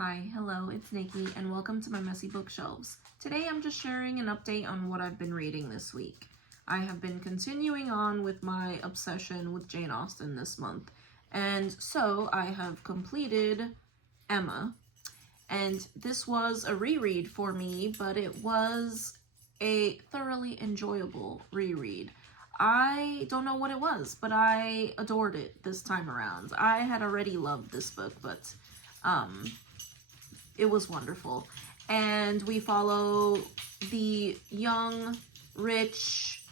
Hi, hello, it's Nikki, and welcome to my messy bookshelves. Today I'm just sharing an update on what I've been reading this week. I have been continuing on with my obsession with Jane Austen this month, and so I have completed Emma, and this was a reread for me, but it was a thoroughly enjoyable reread. I don't know what it was, but I adored it this time around. I had already loved this book, but it was wonderful. And we follow the young, rich,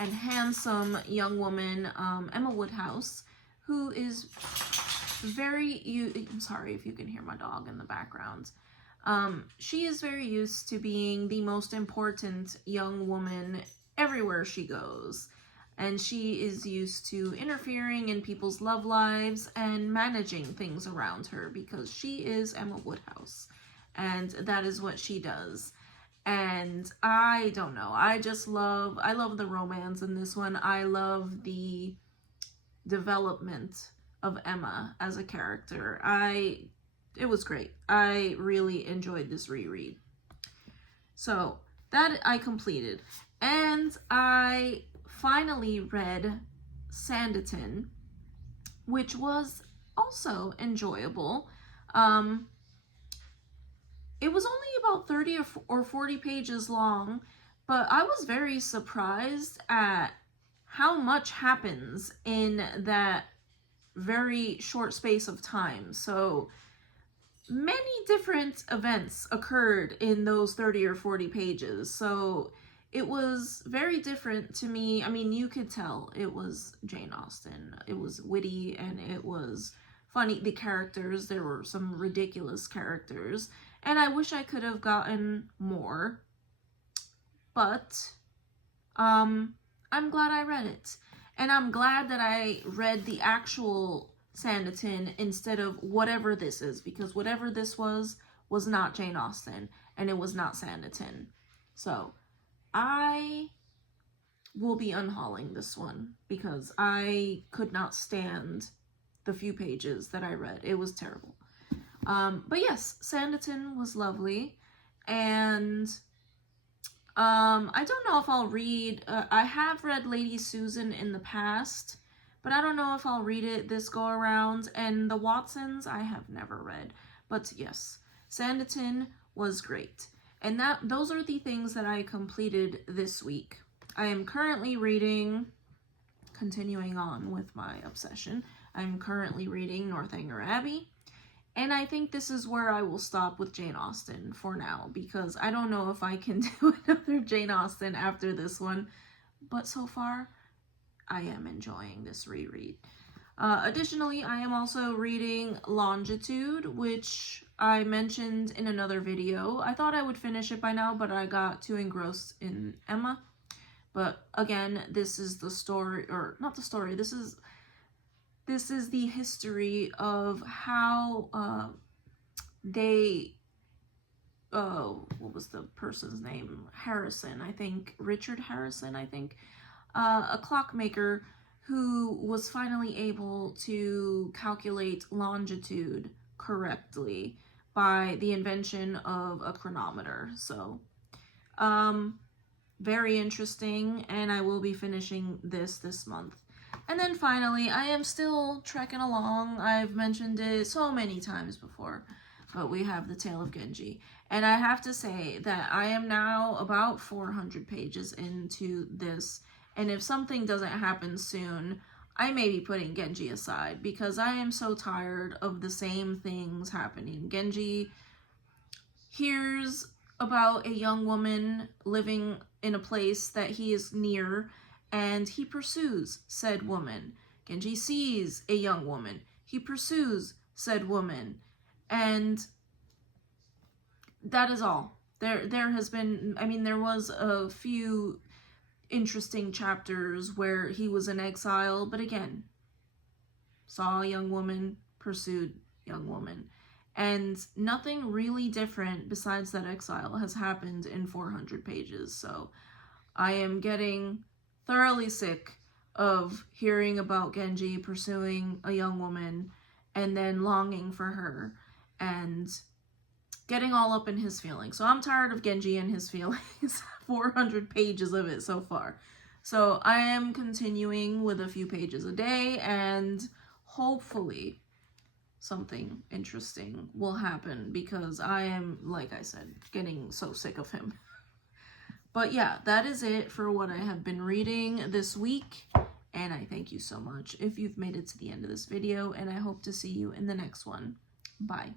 and handsome young woman, Emma Woodhouse, who is I'm sorry if you can hear my dog in the background. She is very used to being the most important young woman everywhere she goes. And she is used to interfering in people's love lives and managing things around her because she is Emma Woodhouse. And that is what she does. And I don't know. I love the romance in this one. I love the development of Emma as a character. It was great. I really enjoyed this reread. So that I completed. And I finally read Sanderson, which was also enjoyable. It was only about 30 or 40 pages long, but I was very surprised at how much happens in that very short space of time. So many different events occurred in those 30 or 40 pages. So it was very different to me. I mean, you could tell it was Jane Austen. It was witty and it was funny. The characters, there were some ridiculous characters. And I wish I could have gotten more. But I'm glad I read it. And I'm glad that I read the actual Sanderson instead of whatever this is. Because whatever this was not Jane Austen. And it was not Sanderson. So I will be unhauling this one because I could not stand the few pages that I read. It was terrible. But yes, Sanderson was lovely. And I don't know if I'll read, I have read Lady Susan in the past, but I don't know if I'll read it this go around. And the Watsons I have never read. But yes, Sanderson was great. And those are the things that I completed this week. I am currently reading, continuing on with my obsession, I'm currently reading Northanger Abbey. And I think this is where I will stop with Jane Austen for now, because I don't know if I can do another Jane Austen after this one. But so far, I am enjoying this reread. Additionally, I am also reading Longitude, which I mentioned in another video. I thought I would finish it by now, but I got too engrossed in Emma. But again, this is the story, or not the story, this is the history of how what was the person's name? Harrison, I think. Richard Harrison, I think. A clockmaker who was finally able to calculate longitude correctly by the invention of a chronometer. So, very interesting, and I will be finishing this month. And then finally, I am still trekking along. I've mentioned it so many times before, but we have the Tale of Genji. And I have to say that I am now about 400 pages into this, and if something doesn't happen soon, I may be putting Genji aside because I am so tired of the same things happening. Genji hears about a young woman living in a place that he is near, and he pursues said woman. Genji sees a young woman. He pursues said woman. And that is all. There has been, I mean, there was a few interesting chapters where he was in exile, but again, saw a young woman, pursued young woman. And nothing really different besides that exile has happened in 400 pages. So I am getting thoroughly sick of hearing about Genji pursuing a young woman and then longing for her and getting all up in his feelings. So I'm tired of Genji and his feelings. 400 pages of it so far. So I am continuing with a few pages a day, and hopefully something interesting will happen, because I am, like I said, getting so sick of him. But yeah, that is it for what I have been reading this week, and I thank you so much if you've made it to the end of this video, and I hope to see you in the next one. Bye.